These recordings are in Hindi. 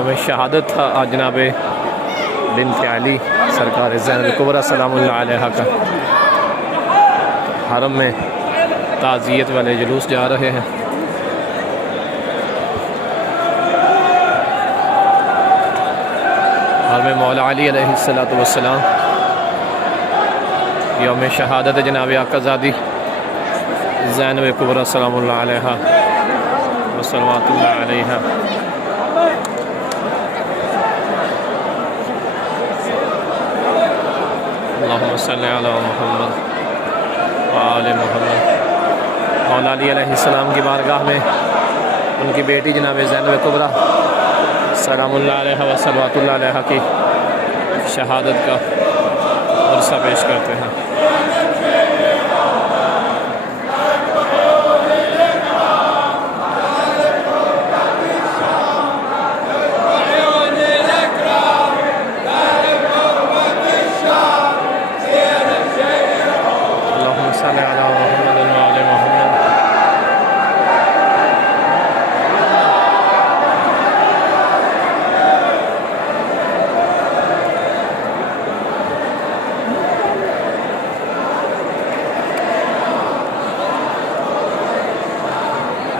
यौम शहादत था आज जनाब बिन्त अली सरकार ज़ैनुल कुबरा सलामुल्लाह अलैहा का हरम में ताज़ियत वाले जुलूस जा रहे हैं। और में मौला अली अलैहिस्सलातु वस्सलाम यौम शहादत जनाब आकाज़ादी ज़ैनुल कुबरा सलामुल्लाह अलैहा व सलवातुल्लाह अलैहा। अल्लाहुम्मा सल्लि अला मुहम्मद व आले मुहम्मद। मौला अली अलैहिस्सलाम की बारगाह में उनकी बेटी जनाब ज़ैनुल कुबरा सलामुल्लाह अलैहा व सलवातुल्लाह अलैहा की शहादत का उर्सा पेश करते हैं। अल्लाहुम्मा सल्लि अला मुहम्मद व आले मुहम्मद।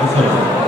Asal